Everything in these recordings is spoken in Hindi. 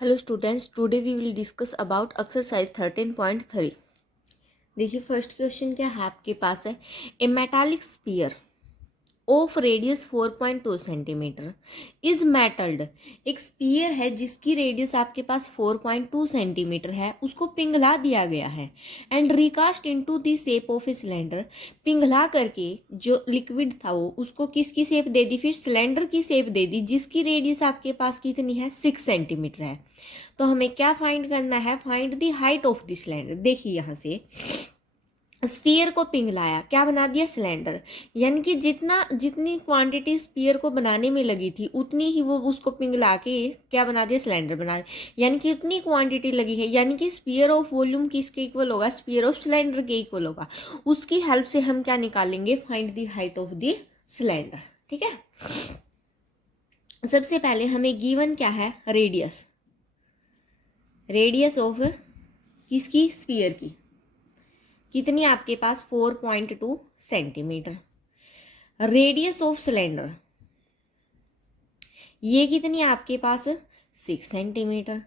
Hello students, today we will discuss about exercise 13.3। देखिए फर्स्ट क्वेश्चन क्या है आपके पास है। A metallic sphere of radius 4.2 centimetre is melted. एक स्पीयर है जिसकी रेडियस आपके पास 4.2 सेंटीमीटर है, उसको पिघला दिया गया है and recast into the shape of a cylinder. पिघला करके जो लिक्विड था वो उसको किसकी शेप दे दी, फिर सिलेंडर की शेप दे दी जिसकी रेडियस आपके पास कितनी है, 6 सेंटीमीटर है। तो हमें क्या फाइंड करना है, find the height of the cylinder. देखिए यहाँ से स्फीयर को पिघलाया, क्या बना दिया, सिलेंडर। यानी कि जितनी क्वांटिटी स्फीयर को बनाने में लगी थी उतनी ही वो उसको पिघला के क्या बना दिया, सिलेंडर बना दिया। यानी कि उतनी क्वांटिटी लगी है, यानी कि स्फीयर ऑफ वॉल्यूम किसके इक्वल होगा, स्फीयर ऑफ सिलेंडर के इक्वल होगा। उसकी हेल्प से हम क्या निकालेंगे, find the height of the cylinder. ठीक है, सबसे पहले हमें गिवन क्या है, रेडियस। रेडियस ऑफ किसकी, स्फीयर की कितनी आपके पास, 4.2 सेंटीमीटर। रेडियस ऑफ सिलेंडर ये कितनी आपके पास, 6 सेंटीमीटर।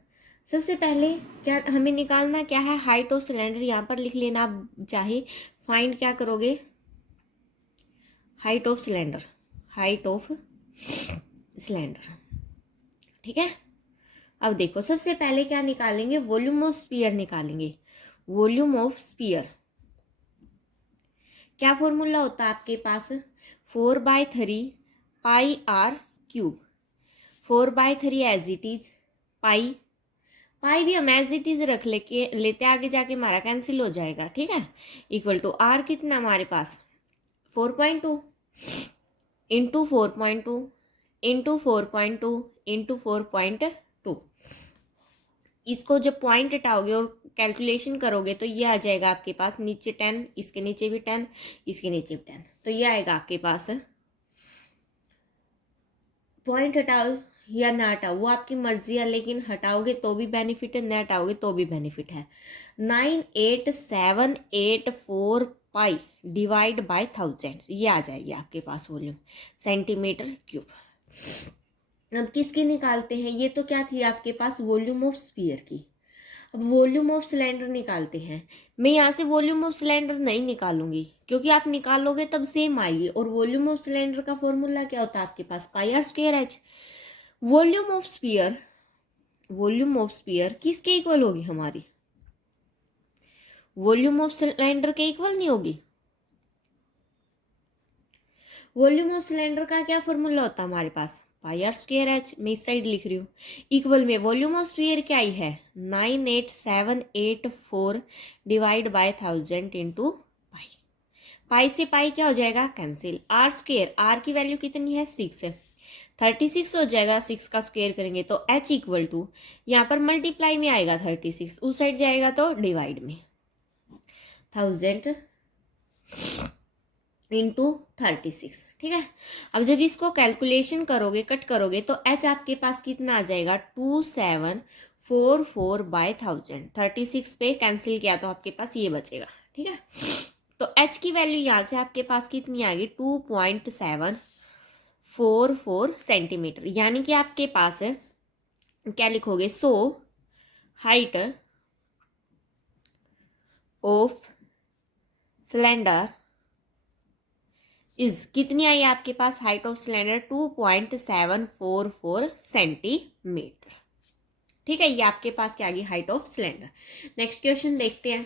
सबसे पहले क्या हमें निकालना क्या है, हाइट ऑफ सिलेंडर। यहाँ पर लिख लेना आप चाहे, फाइंड क्या करोगे, height of cylinder, height of cylinder. ठीक है, अब देखो सबसे पहले क्या निकालेंगे, वॉल्यूम ऑफ स्पीयर निकालेंगे। वॉल्यूम ऑफ स्पीयर क्या फॉर्मूला होता है आपके पास, 4/3 pi r cube. 4/3 as it is, pi pi भी हम एज इट इज रख लेते आगे जाके हमारा कैंसिल हो जाएगा। ठीक है, इक्वल टू आर कितना हमारे पास, 4.2 इंटू 4.2 इंटू 4.2 इंटू 4.2। इसको जब पॉइंट हटाओगे और कैलकुलेशन करोगे तो ये आ जाएगा आपके पास, नीचे 10, इसके नीचे भी 10, इसके नीचे भी 10, तो ये आएगा आपके पास। पॉइंट हटाओ या ना हटाओ वो आपकी मर्जी है, लेकिन हटाओगे तो भी बेनिफिट है, ना हटाओगे तो भी बेनिफिट है। 98784 पाई डिवाइड बाय 1000, ये आ जाएगी आपके पास वॉल्यूम, सेंटीमीटर क्यूब। अब किसकी निकालते हैं, ये तो क्या थी आपके पास, वॉल्यूम ऑफ स्फीयर की। अब वॉल्यूम ऑफ सिलेंडर निकालते हैं। मैं यहाँ से वॉल्यूम ऑफ सिलेंडर नहीं निकालूंगी क्योंकि आप निकालोगे तब सेम आएगी, और वॉल्यूम ऑफ सिलेंडर का फॉर्मूला क्या होता है आपके पास, pi r square h. Volume of sphere, volume of sphere किसके इक्वल होगी हमारी, वॉल्यूम ऑफ सिलेंडर के इक्वल नहीं होगी। वॉल्यूम ऑफ सिलेंडर का क्या फॉर्मूला होता है हमारे पास, पाई आर स्क्वायर एच। मैं इस साइड लिख रही हूँ, इक्वल में वॉल्यूम ऑफ स्फीयर क्या ही है, 98784 divide by 1000 into pi. Pi से पाई क्या हो जाएगा, कैंसिल। आर स्क्वायर, आर की वैल्यू कितनी है, 6 है, 36 हो जाएगा। 6 का स्क्वायर करेंगे तो एच इक्वल टू, यहाँ पर मल्टीप्लाई में आएगा 36, उस साइड जाएगा तो डिवाइड में, 1000 इंटू 36। ठीक है, अब जब इसको कैलकुलेशन करोगे, कट करोगे तो एच आपके पास कितना आ जाएगा, 2744 बाय 1000। 36 पे कैंसिल किया तो आपके पास ये बचेगा। ठीक है, तो एच की वैल्यू यहाँ से आपके पास कितनी आ गई, 2.744 सेंटीमीटर। यानी कि आपके पास है क्या लिखोगे, so height of cylinder is, कितनी आई आपके पास, हाइट ऑफ सिलेंडर 2.744 सेंटीमीटर। ठीक है, ये आपके पास क्या आ गई, height of cylinder. Next question देखते हैं।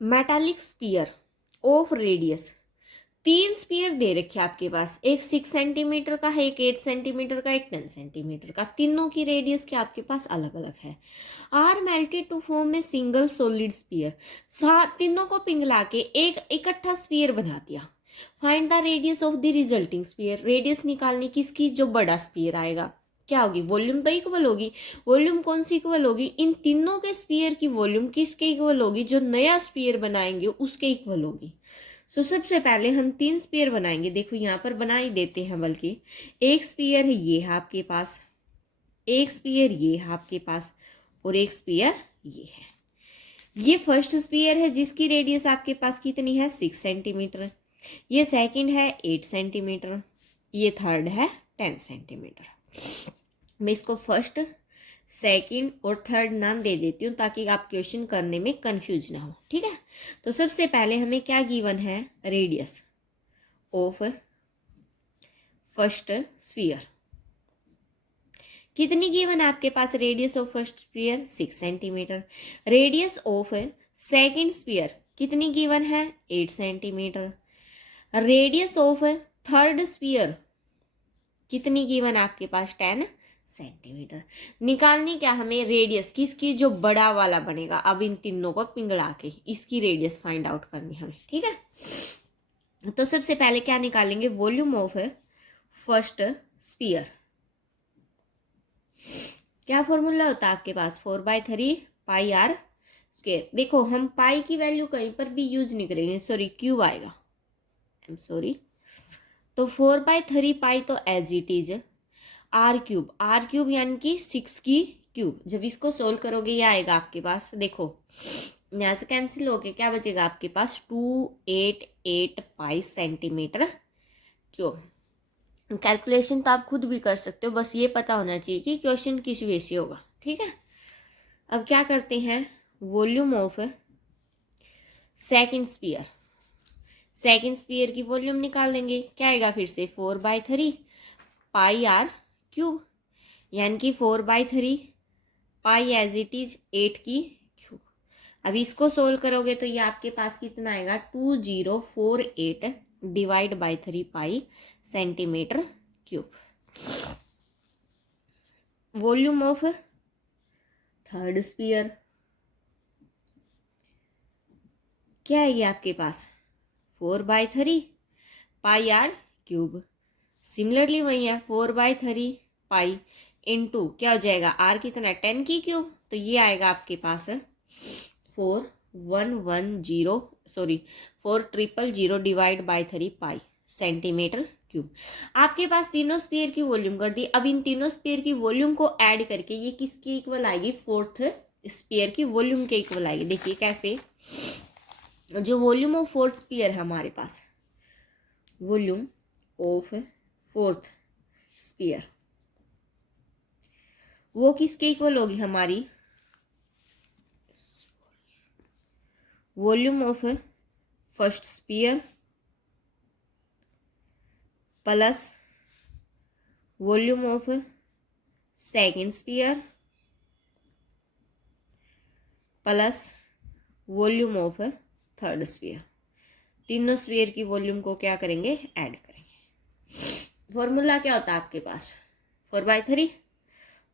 Metallic sphere of radius, 3 sphere दे रखे आपके पास, एक 6 सेंटीमीटर का है, एक 8 सेंटीमीटर का, एक 10 सेंटीमीटर का। तीनों की रेडियस के आपके पास अलग अलग है। Are melted to form a single solid sphere, तीनों को पिघला के एक इकट्ठा स्पीयर बना दिया। Find the radius of the resulting sphere, radius निकालनी किसकी, जो बड़ा स्पीयर आएगा। क्या होगी, वॉल्यूम तो इक्वल होगी। वॉल्यूम कौन सी इक्वल होगी, इन तीनों के स्पीयर की वॉल्यूम किसके इक्वल होगी, जो नया स्पीयर बनाएंगे उसके इक्वल होगी। सो सबसे पहले हम 3 स्पीयर बनाएंगे। देखो यहाँ पर बना ही देते हैं, बल्कि एक स्पीयर है ये है आपके पास, एक स्पीयर ये है आपके पास, और एक स्पीयर ये है। ये फर्स्ट स्पीयर है जिसकी रेडियस आपके पास कितनी है, 6 सेंटीमीटर। ये सेकंड है 8 सेंटीमीटर, ये थर्ड है 10 सेंटीमीटर। मैं इसको फर्स्ट, सेकंड और थर्ड नाम दे देती हूँ ताकि आप क्वेश्चन करने में कंफ्यूज ना हो, ठीक है। तो सबसे पहले हमें क्या गिवन है, रेडियस ऑफ फर्स्ट स्फीयर। कितनी गिवन है आपके पास radius of first sphere, 6 centimetre. Radius of second sphere कितनी गिवन है, 8 centimetre. Radius of third sphere कितनी गिवन है आपके पास, 10 सेंटीमीटर। निकालनी क्या हमें, रेडियस किसकी, जो बड़ा वाला बनेगा। अब इन तीनों को पिंगला के इसकी रेडियस फाइंड आउट करनी हमें, ठीक है। तो सबसे पहले क्या निकालेंगे, वॉल्यूम ऑफ फर्स्ट स्फीयर। क्या फॉर्मूला होता है आपके पास, 4/3 पाई आर स्क्वायर। देखो हम पाई की वैल्यू कहीं पर भी यूज नहीं करेंगे, सॉरी क्यूब आएगा, आई एम सॉरी। तो 4/3 पाई तो as it is r cube यानी कि 6 की क्यूब। जब इसको सोल्व करोगे ये आएगा आपके पास, देखो यहाँ से कैंसिल हो के क्या बचेगा आपके पास, 288 पाई सेंटीमीटर क्यूब। कैलकुलेशन तो आप खुद भी कर सकते हो, बस ये पता होना चाहिए कि क्वेश्चन किस वे से होगा, ठीक है। अब क्या करते हैं, volume of second sphere. Second sphere की वॉल्यूम निकाल लेंगे, क्या आएगा फिर से 4/3 पाई आर क्यूब, यानी कि 4/3 पाई एज इट इज 8 की क्यूब। अब इसको सोल्व करोगे तो ये आपके पास कितना आएगा, 2048 divide by 3 pi centimetre cube. Volume of third sphere क्या है ये आपके पास, 4/3 पाई आर क्यूब। सिमिलरली वही है, 4/3 पाई इंटू क्या हो जाएगा, आर कितना है 10 की क्यूब, तो ये आएगा आपके पास 4,000 divide by 3 pi centimetre cube. आपके पास तीनों स्फीयर की वॉल्यूम कर दी। अब इन तीनों स्फीयर की वॉल्यूम को ऐड करके ये किसके इक्वल आएगी, फोर्थ स्फीयर की वॉल्यूम के इक्वल आएगी। देखिए कैसे, जो वॉल्यूम ऑफ फोर्थ स्फीयर है हमारे पास, वॉल्यूम ऑफ फोर्थ स्फीयर वो किसके इक्वल होगी हमारी, volume of first sphere plus volume of second sphere plus volume of third sphere. तीनों स्फीयर की वॉल्यूम को क्या करेंगे, ऐड करेंगे। फॉर्मूला क्या होता है आपके पास, 4/3,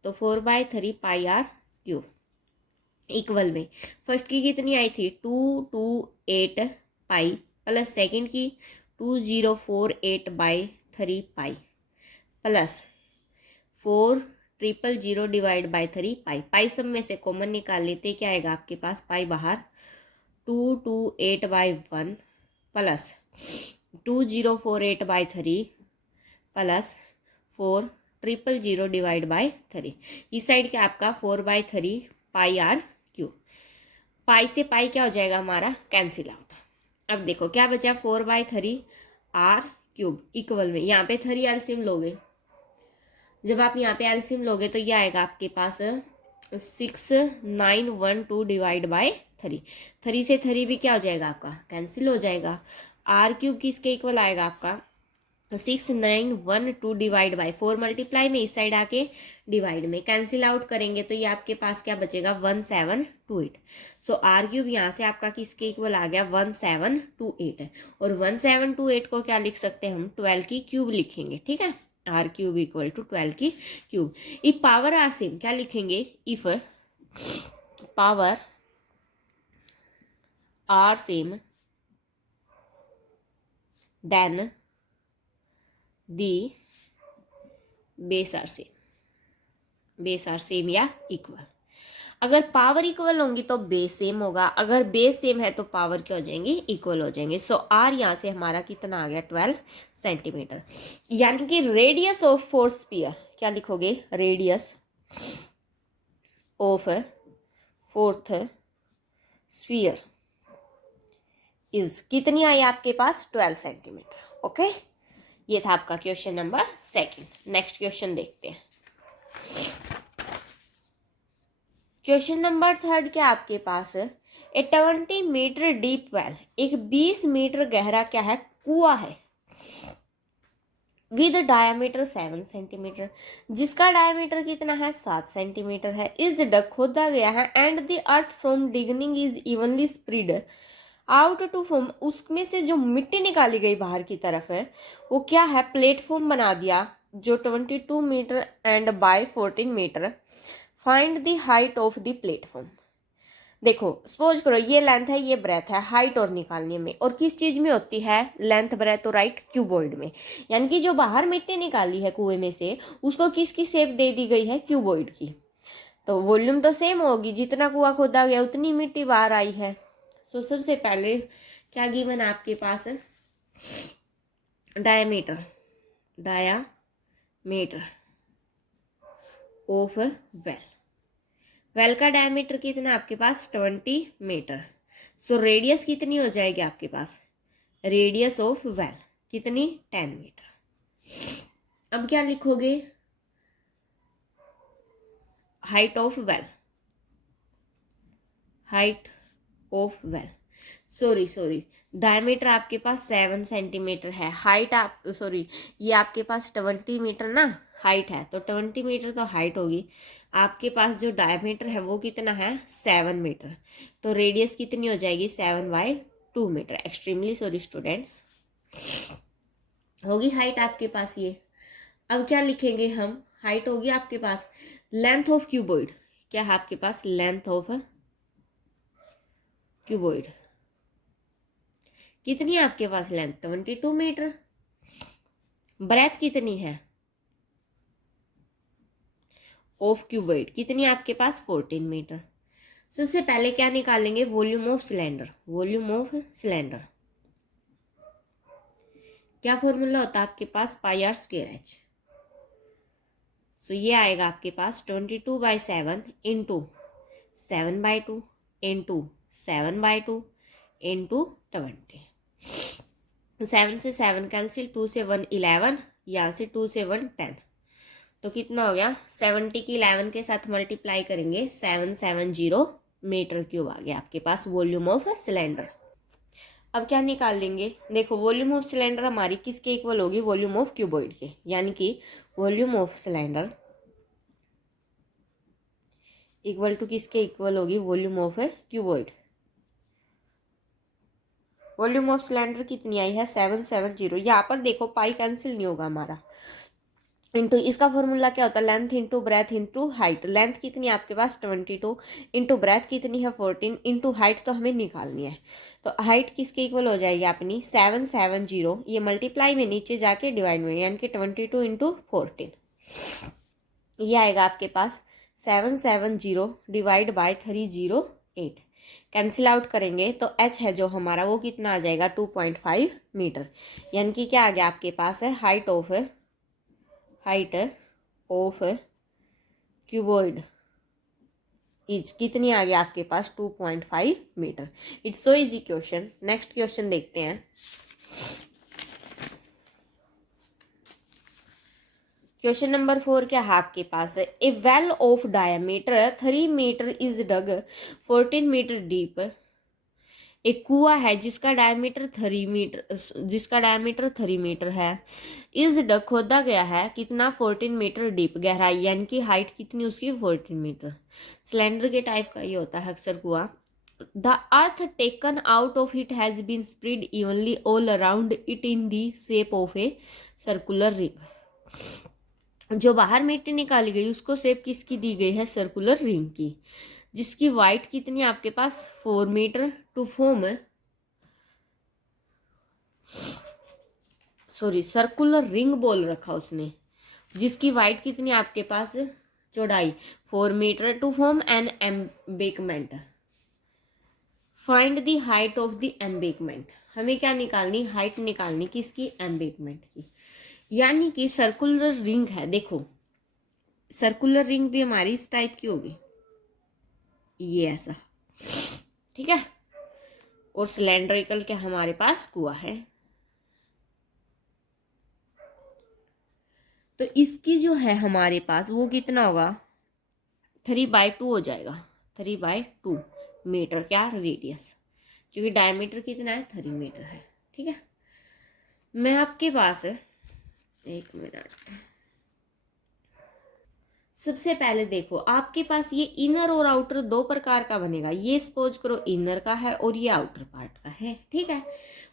तो 4/3 पाई आर क्यूब इक्वल में फर्स्ट की कितनी आई थी, 228 पाई प्लस सेकंड की 2048/3 पाई प्लस 4,000 डिवाइड बाई 3 पाई। पाई सब में से कॉमन निकाल लेते, क्या आएगा आपके पास, पाई बाहर 228/1 प्लस 2048/3 प्लस 4,000 डिवाइड बाई 3। इस साइड क्या आपका 4/3 पाई आर क्यूब। पाई से पाई क्या हो जाएगा हमारा, कैंसिल आउट। अब देखो क्या बचा, 4/3 आर क्यूब इक्वल में, यहाँ पे 3 एलसीएम लोगे, जब आप यहाँ पे एलसीएम लोगे तो ये आएगा आपके पास 6912 डिवाइड बाई 3। 3 से 3 भी क्या हो जाएगा आपका, कैंसिल हो जाएगा। आर क्यूब किसके इक्वल आएगा आपका, 6912 डिवाइड बाई 4 मल्टीप्लाई में, इस साइड आके डिवाइड में कैंसिल आउट करेंगे तो ये आपके पास क्या बचेगा, 1728। सो आर क्यूब यहाँ से आपका किसके इक्वल आ गया, 1728। और 1728 को क्या लिख सकते हैं हम, 12 की क्यूब लिखेंगे, ठीक है। आर क्यूब इक्वल टू 12 की cube. If power are same क्या लिखेंगे, if power are same then the base are same, base are same या इक्वल। अगर पावर इक्वल होंगी तो बेस सेम होगा, अगर बेस सेम है तो पावर क्या हो जाएंगी, इक्वल हो जाएंगे। सो आर यहाँ से हमारा कितना आ गया, 12 सेंटीमीटर। यानी कि रेडियस ऑफ फोर्थ स्फीयर क्या लिखोगे, radius of fourth sphere is कितनी आई आपके पास, 12 सेंटीमीटर। ओके, ये था आपका क्वेश्चन नंबर 2। नेक्स्ट क्वेश्चन देखते हैं। क्वेश्चन नंबर 3 क्या आपके पास है, ए 20 मीटर डीप वेल, एक 20 मीटर गहरा क्या है, कुआं है, विद डायमीटर 7 सेंटीमीटर, जिसका डायमीटर कितना है, 7 सेंटीमीटर है, इज डग, खोदा गया है, and the earth from digging is evenly spread out to form, उसमें से जो मिट्टी निकाली गई बाहर की तरफ है वो क्या है, प्लेटफॉर्म बना दिया जो 22 metre and by 14 metre, find the height of the platform. देखो सपोज करो ये लेंथ है, ये ब्रेथ है, हाइट और निकालने में, और किस चीज में होती है लेंथ ब्रेथ और राइट, क्यूबॉइड में। यानी कि जो बाहर मिट्टी निकाली है कुएं में से उसको किसकी शेप दे दी गई है, क्यूबॉइड की। तो वॉल्यूम तो सेम होगी, जितना कुआं खोदा गया उतनी मिट्टी बाहर आई है। सो सबसे पहले क्या गिवन आपके पास है, डायमीटर ऑफ वेल, वेल का डायमीटर कितना आपके पास, 20 मीटर। सो रेडियस कितनी हो जाएगी आपके पास, रेडियस ऑफ वेल कितनी, 10 मीटर। अब क्या लिखोगे, height of well, sorry diameter आपके पास 7 सेंटीमीटर है, हाइट आप ये आपके पास 20 मीटर ना हाइट है, तो 20 मीटर तो हाइट होगी, आपके पास जो डायमीटर है वो कितना है, 7 मीटर, तो रेडियस कितनी हो जाएगी, 7/2 मीटर। एक्सट्रीमली सॉरी स्टूडेंट्स, होगी हाइट आपके पास ये। अब क्या लिखेंगे हम, हाइट होगी आपके पास, लेंथ ऑफ क्यूबॉइड क्या है आपके पास, लेंथ ऑफ क्यूबॉइड कितनी है आपके पास, लेंथ 22 मीटर, ब्रेथ कितनी है ऑफ क्यूबॉइड कितनी है आपके पास, 14 मीटर। सबसे पहले क्या निकालेंगे, वॉल्यूम ऑफ सिलेंडर, क्या फॉर्मूला होता है आपके पास, πr²h। सो ये आएगा आपके पास 22/7 इंटू 7/2 इंटू 7/2 इंटू 20। 7 से 7 कैंसिल, 2 से 1 11, यहाँ से 2 से 1 10, तो कितना हो गया, 70 की 11 के साथ मल्टीप्लाई करेंगे, 770 मीटर क्यूब आ गया आपके पास वॉल्यूम ऑफ सिलेंडर। अब क्या निकाल लेंगे, देखो वॉल्यूम ऑफ सिलेंडर हमारी किसके इक्वल होगी, वॉल्यूम ऑफ क्यूबॉइड के, यानी कि volume of cylinder equal to किसके इक्वल होगी, volume of cuboid. Volume of cylinder कितनी आई है, 770। यहाँ पर देखो पाई कैंसिल नहीं होगा हमारा, इंटू इसका फॉर्मूला क्या होता है, length into breadth into height. Length कितनी है आपके पास 22 इंटू ब्रेथ कितनी है 14 इंटू हाइट तो हमें निकालनी है, तो हाइट किसके इक्वल हो जाएगी अपनी 770, ये मल्टीप्लाई में नीचे जाके डिवाइड में, यानी कि 22 इंटू 14, ये आएगा आपके पास 770 डिवाइड बाय 308, कैंसिल आउट करेंगे तो h है जो हमारा वो कितना आ जाएगा 2.5 मीटर। यानी कि क्या आ गया आपके पास है, हाइट ऑफ क्यूबॉइड इज कितनी आ गया आपके पास 2.5 metre. It's so easy question. Next question देखते हैं। क्वेश्चन नंबर 4 क्या है आपके पास है, a well of diameter 3 metre is dug 14 metre deep, एक कुआं है जिसका डायमीटर 3 मीटर है, इस डग खोदा गया है कितना 14 मीटर डीप गहराई, यानी कि हाइट कितनी उसकी 14 मीटर। सिलेंडर के टाइप का ये होता है अक्सर कुआं। The earth taken out of it has been spread evenly all around it in the shape of a circular ring. जो बाहर मिट्टी निकाली गई उसको शेप किसकी दी गई है, सर्कुलर रिंग की, जिसकी वाइट कितनी आपके पास 4 metre to form circular ring बोल रखा उसने, जिसकी वाइट कितनी आपके पास चौड़ाई 4 metre to form an embankment. Find the height of the embankment, हमें क्या निकालनी, हाइट निकालनी किसकी, एम्बेकमेंट की। यानी कि सर्कुलर रिंग है, देखो सर्कुलर रिंग भी हमारी इस टाइप की होगी, ये ऐसा, ठीक है, और सिलेंड्रिकल के हमारे पास कुआं है। तो इसकी जो है हमारे पास वो कितना होगा, 3/2 हो जाएगा, 3/2 मीटर क्या रेडियस, क्योंकि डायमीटर कितना है 3 मीटर है। ठीक है, मैं आपके पास एक मिनट, सबसे पहले देखो आपके पास ये इनर और आउटर दो प्रकार का बनेगा। ये सपोज करो इनर का है और ये आउटर पार्ट का है। ठीक है,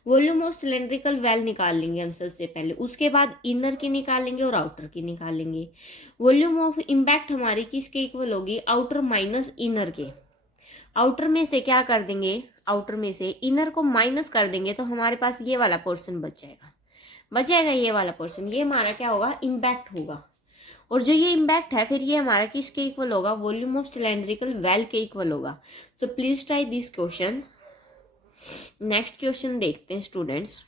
वॉल्यूम ऑफ सिलेंड्रिकल वेल निकाल लेंगे हम सबसे पहले, उसके बाद इनर की निकालेंगे और आउटर की निकालेंगे। वॉल्यूम ऑफ इम्पैक्ट हमारी किसके इक्वल होगी, आउटर माइनस इनर के। आउटर में से क्या कर देंगे, आउटर में से इनर को माइनस कर देंगे तो हमारे पास ये वाला पोर्शन बच जाएगा ये वाला पोर्शन, ये हमारा क्या होगा, इम्पैक्ट होगा। और जो ये इम्पैक्ट है फिर ये हमारा किसके इक्वल होगा, वॉल्यूम ऑफ सिलेंड्रिकल वेल के इक्वल होगा। So please try this question. Next question देखते हैं स्टूडेंट्स।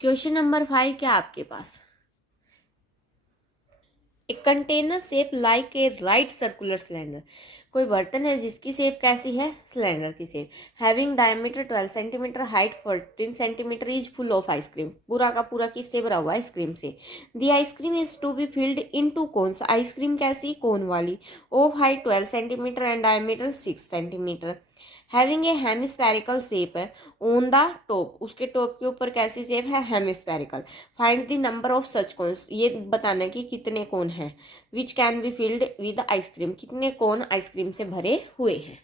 क्वेश्चन नंबर 5 क्या आपके पास, a container shape like a right circular cylinder. कोई बर्तन है जिसकी शेप कैसी है, सिलेंडर की shape, having diameter 12 centimetre, height 14 centimetre, is full of ice cream. पूरा का पूरा किससे भरा हुआ, आइसक्रीम से। The ice cream is to be filled in to cons. Ice cream कैसी, कोन वाली, of height 12 centimetre and diameter 6 centimetre, having a hemispherical shape है ऑन द टॉप। उसके टॉप के ऊपर कैसी शेप है, hemispherical. Find the number of such cones, ये बताना कि कितने कोन हैं। Which can be filled with ice cream, कितने कोन आइसक्रीम से भरे हुए हैं।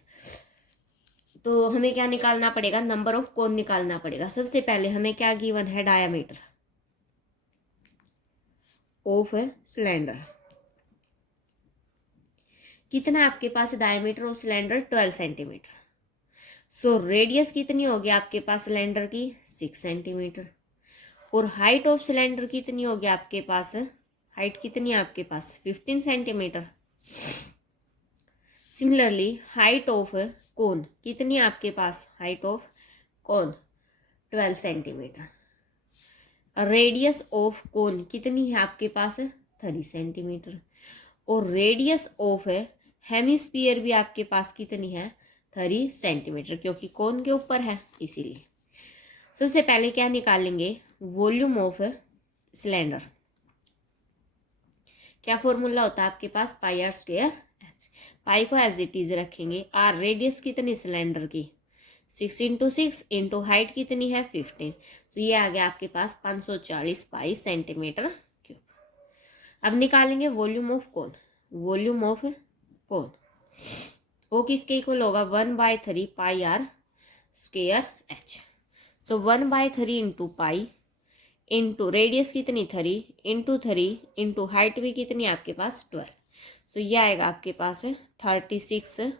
तो हमें क्या निकालना पड़ेगा, नंबर ऑफ कोन निकालना पड़ेगा। सबसे पहले हमें क्या गिवन है, डायामीटर ऑफ सिलेंडर। कितना आपके पास diameter of cylinder, 12 centimetre. So radius कितनी होगी आपके पास सिलेंडर की, 6 सेंटीमीटर। और हाइट ऑफ सिलेंडर कितनी होगी आपके पास, हाइट कितनी है आपके पास, 15 centimetre. Similarly height of cone कितनी है आपके पास, height of cone 12 centimetre. Radius of cone कितनी है आपके पास, 30 सेंटीमीटर। और रेडियस ऑफ हेमिस्फीयर भी आपके पास कितनी है, 30 सेंटीमीटर, क्योंकि कोन के ऊपर है इसीलिए। सबसे पहले क्या निकालेंगे, वॉल्यूम ऑफ सिलेंडर। क्या फॉर्मूला होता है आपके पास, पाई आर स्क्वायर एच। पाई को एज इट इज रखेंगे। आर रेडियस कितनी सिलेंडर की, 6 × 6 इंटू हाइट कितनी है, 15। तो ये आ गया आपके पास 540 पाई सेंटीमीटर क्यूब। अब निकालेंगे volume of cone. Volume of cone वो किसके इक्वल होगा, 1/3 pi r square h. So 1/3 into pi into radius कितनी 3 इंटू 3 इंटू हाइट भी कितनी आपके पास 12। सो ये आएगा आपके पास 36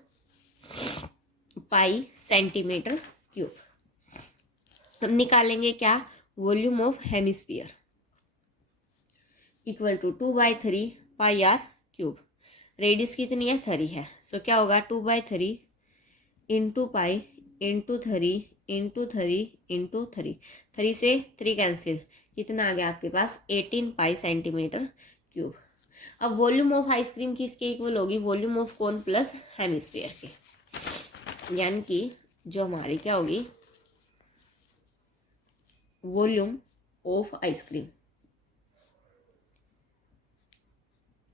पाई सेंटीमीटर क्यूब। हम निकालेंगे क्या, volume of hemisphere equal to 2/3 pi r cube. Radius कितनी है 3 है। सो क्या होगा 2/3 into pi into 3 into 3 into 3, 3 से 3 कैंसिल, कितना आ गया आपके पास 18 पाई सेंटीमीटर क्यूब। अब वॉल्यूम ऑफ आइसक्रीम किसके इक्वल होगी, volume of cone plus hemisphere के, यानी कि जो हमारी क्या होगी, वॉल्यूम ऑफ आइसक्रीम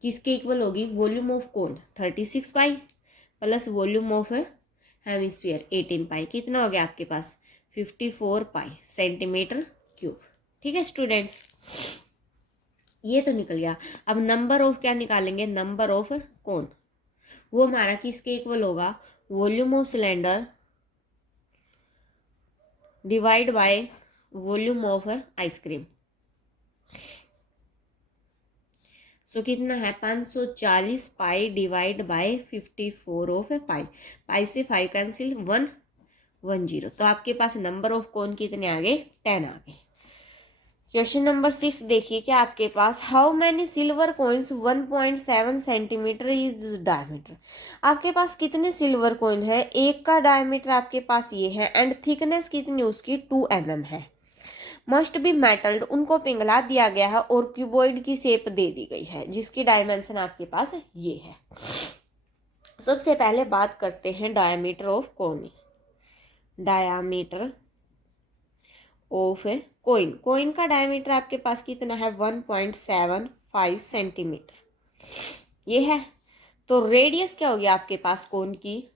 किसके इक्वल होगी, volume of cone 36 pi plus volume of hemisphere 18 पाई, कितना हो गया आपके पास 54 पाई सेंटीमीटर क्यूब। ठीक है स्टूडेंट्स, ये तो निकल गया। अब नंबर ऑफ क्या निकालेंगे, नंबर ऑफ कोन, वो हमारा किसके इक्वल होगा, volume of cylinder divide by volume of ice cream. So कितना है 540 pi divide by 54 of pi, pi से 5 कैंसिल 110। तो आपके पास नंबर ऑफ कोन कितने आ गए, 10 आ गए। क्वेश्चन नंबर 6 देखिए क्या आपके पास, how many silver coins 1.7 centimetre is diameter. आपके पास कितने सिल्वर कॉइन है, एक का डायमीटर आपके पास ये है एंड थिकनेस कितनी उसकी 2 mm है। मस्ट बी मेटल्ड, उनको पिघला दिया गया है और क्यूबॉइड की शेप दे दी गई है जिसकी डायमेंशन आपके पास ये है। सबसे पहले बात करते हैं diameter of cone. Diameter of coin का डायमीटर आपके पास कितना है 1.75 सेंटीमीटर ये है। तो रेडियस क्या होगी आपके पास कोन की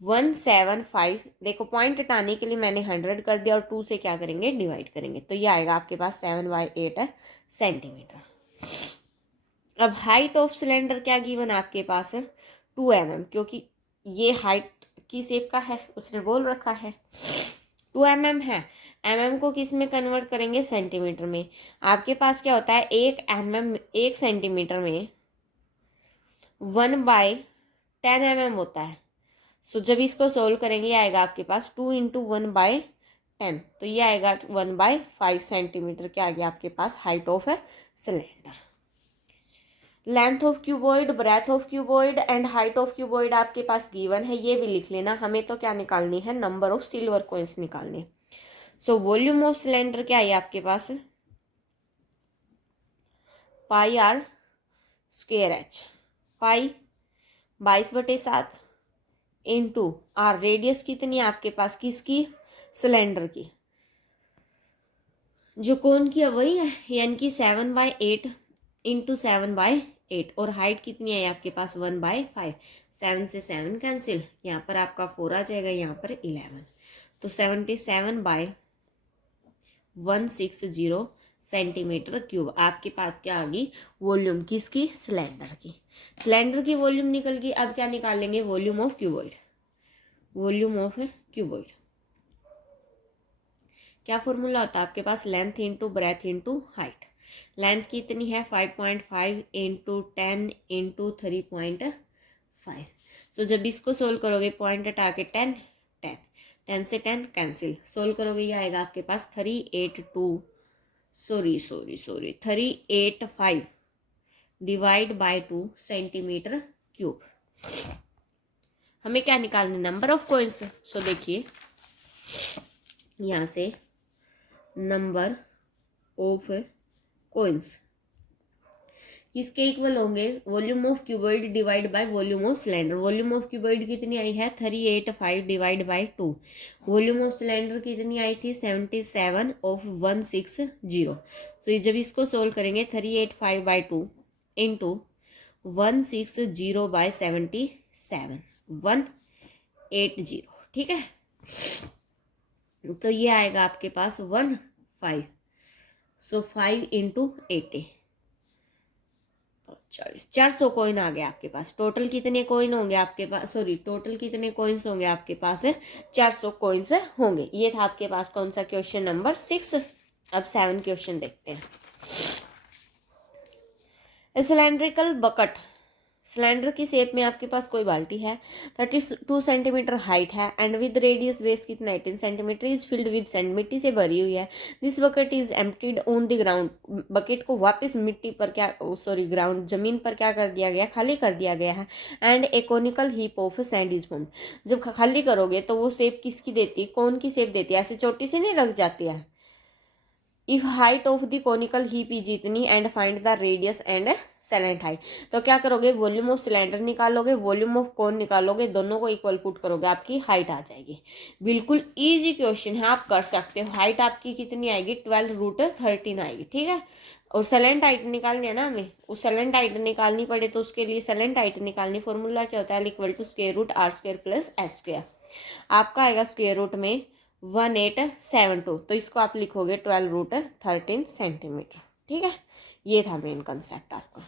175। देखो पॉइंट हटाने के लिए मैंने 100 कर दिया और 2 से क्या करेंगे डिवाइड करेंगे, तो ये आएगा आपके पास 7/8 सेंटीमीटर। अब हाइट ऑफ सिलेंडर क्या गिवन आपके पास है 2 mm, क्योंकि ये हाइट की शेप का है उसने बोल रखा है 2 mm है। mm को किस में कन्वर्ट करेंगे सेंटीमीटर में। आपके पास क्या होता है 1 सेंटीमीटर में 1/10 mm होता है। सो जब इसको सोल्व करेंगे आएगा आपके पास 2 × 1/10, तो ये आएगा 1/5 सेंटीमीटर क्या आ गया आपके पास height of cylinder. Length of cuboid, breadth of cuboid and height of cuboid आपके पास गिवन है, ये भी लिख लेना। हमें तो क्या निकालनी है नंबर ऑफ सिल्वर कॉइन्स निकालने। सो वॉल्यूम ऑफ सिलेंडर क्या है आपके पास πr² h, pi 22/7 into r, radius कितनी है आपके पास किसकी सिलेंडर की, जो कोन की है वही है, यानी कि 7/8 इंटू 7/8, और हाइट कितनी है आपके पास 1/5। 7 से 7 कैंसिल, यहाँ पर आपका 4 आ जाएगा, यहाँ पर 11, तो 77/160 सेंटीमीटर क्यूब आपके पास क्या आ गई वॉल्यूम किसकी सिलेंडर की। सिलेंडर की वॉल्यूम निकल गई। अब क्या निकालेंगे volume of cuboid. Volume of cuboid क्या फॉर्मूला होता है आपके पास length into breadth into height. Length कितनी है 5.5 इंटू 10 इंटू 3.5। सो जब इसको सोल्व करोगे पॉइंट हटा के 10 10 10 से 10 कैंसिल, सोल्व करोगे ये आएगा आपके पास 385 डिवाइड बाय 2 सेंटीमीटर क्यूब। हमें क्या निकालना नंबर ऑफ कॉइन्स। सो देखिए यहाँ से नंबर ऑफ कॉइन्स किसके इक्वल होंगे volume of cuboid divide by volume of cylinder. Volume of cuboid कितनी आई है 385 divide by 2। Volume of cylinder कितनी आई थी 77/160। सो ये जब इसको सोल्व करेंगे 385/2 इंटू 160/77 180, ठीक है। तो ये आएगा आपके पास 15। सो 5 × 80 400 कॉइन आ गया आपके पास। टोटल कितने कॉइन होंगे आपके पास, टोटल कितने कॉइन्स होंगे आपके पास 400 कॉइन्स होंगे। ये था आपके पास कौन सा क्वेश्चन नंबर 6। अब 7 क्वेश्चन देखते हैं। सिलेंड्रिकल बकेट, सिलेंडर की शेप में आपके पास कोई बाल्टी है 32 सेंटीमीटर हाइट है एंड विद रेडियस बेस कितना 18 centimetre is filled with sand, मिट्टी से भरी हुई है। This bucket is emptied on the ground, bucket को वापस मिट्टी पर ग्राउंड जमीन पर क्या कर दिया गया खाली कर दिया गया है। And A conical heap of sand is formed, जब खाली करोगे तो वो शेप किसकी देती है कौन की शेप देती है, ऐसे चोटी से नहीं लग जाती है। If height of the conical heap is इतनी and find the radius and slant height, तो क्या करोगे वॉल्यूम ऑफ सिलेंडर निकालोगे, वॉल्यूम ऑफ कोन निकालोगे, दोनों को इक्वल पुट करोगे, आपकी हाइट आ जाएगी। बिल्कुल इजी क्वेश्चन है, आप कर सकते हो। हाइट आपकी कितनी आएगी 12√13 आएगी, ठीक है। और सेलेंट हाइट निकालनी है ना हमें, उस सेलेंट हाइट निकालनी पड़े तो उसके लिए सेलेंट हाइट निकालनी फॉर्मूला क्या होता है इक्वल टू √r² + h²। आपका आएगा स्क्वायर रूट में 1872, तो इसको आप लिखोगे 12√13 सेंटीमीटर, ठीक है। ये था मेन कंसेप्ट आपका।